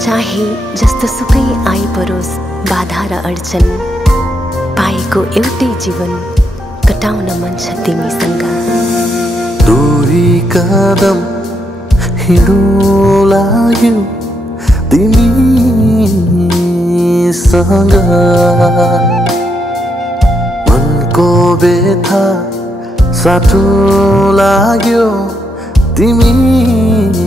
चाहे जस्तो सुकै आइपरोस् बाधा र अडचन, पाएको एउटै जीवन कटाउन मन छ तिमीसँग। दूरी कदम हिँड्नु लाग्यो तिमीसँग, मनको व्यथा साटो लाग्यो तिमीसँग।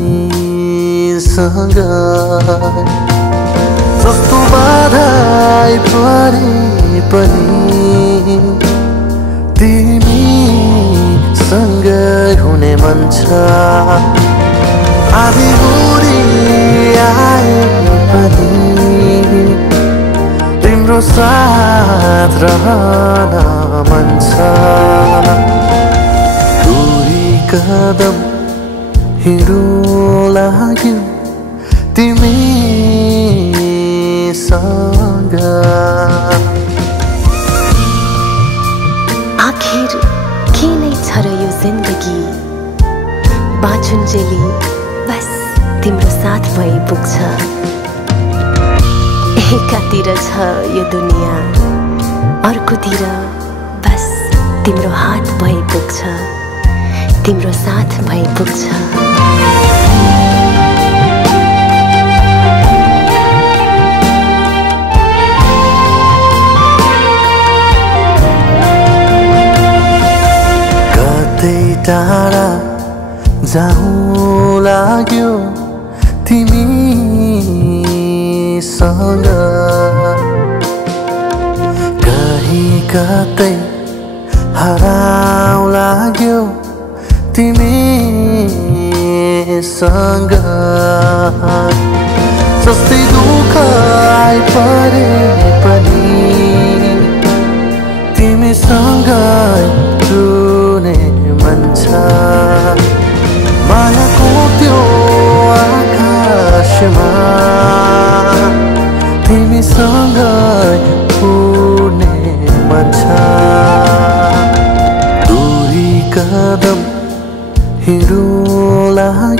जस्तो बाधा परे पनि तिमीसँग हुने मन छ। आधी हुरी आए पनि तिम्रो साथ रहन मन छ। दूरी कदम हिँड्नु लाग्यो तिमीसँग। आखिर के नै छ र यो जिन्दगी, बाँचुन्जेली बस तिम्रो साथ भई पुग्छ। एकातिर छ यो दुनियाँ, अर्कोतिर बस तिम्रो हात भई पुग्छ, तिम्रो साथ भई पुग्छ। टाढा जाउँ लाग्यो तिमीसँग, कहीँ कतै हराउँ लाग्यो तिमीसँग। जस्तै दुःख आइपरे पनि तिमीसँग रुने मन छ। मायाको त्यो आकाशमा तिमीसँग उड्ने मन छ। दूरी कदम हिँड्नु लाग्यो